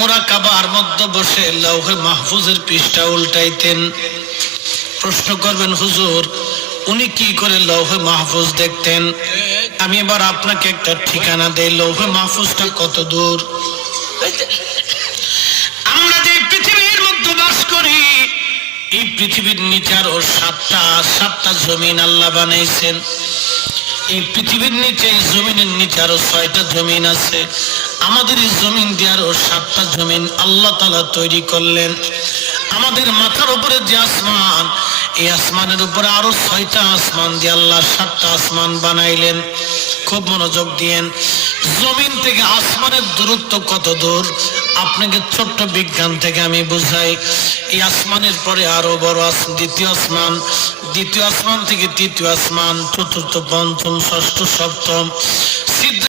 মুরাকাবার মধ্যে বসে লৌহে মাহফুজের পৃষ্ঠা উল্টাইতেন। প্রশ্ন করবেন হুজুর উনি কি করে লৌহে মাহফুজ দেখতেন? আমি এবার আপনাকে একটা ঠিকানা দেই, লৌহে মাহফুজটা কত দূর। আমরা যে পৃথিবীর মধ্যে বাস করি, এই পৃথিবীর নিচে আরো সাতটা জমিন আল্লাহ বানাইছেন। এই পৃথিবীর নিচে, জমিনের নিচে আরো 6টা জমিন আছে। আমাদের এই জমিন দিয়ে আরো 7টা জমিন আল্লাহ তাআলা তৈরি করলেন। আমাদের মাথার উপরে যে আসমান, এই আসমানের উপরে আরো 6টা আসমান দিয়ে আল্লাহ 7টা আসমান বানাইলেন। খুব মনোযোগ দিয়েন, জমিন থেকে আসমানের দূরত্ব কত দূর আপনাকে ছোট্ট বিজ্ঞান থেকে আমি বুঝাই। এই আসমানের পরে আরো বড় দ্বিতীয় আসমান, দ্বিতীয় আসমান থেকে তৃতীয় আসমান, চতুর্থ, পঞ্চম, ষষ্ঠ, সপ্তম,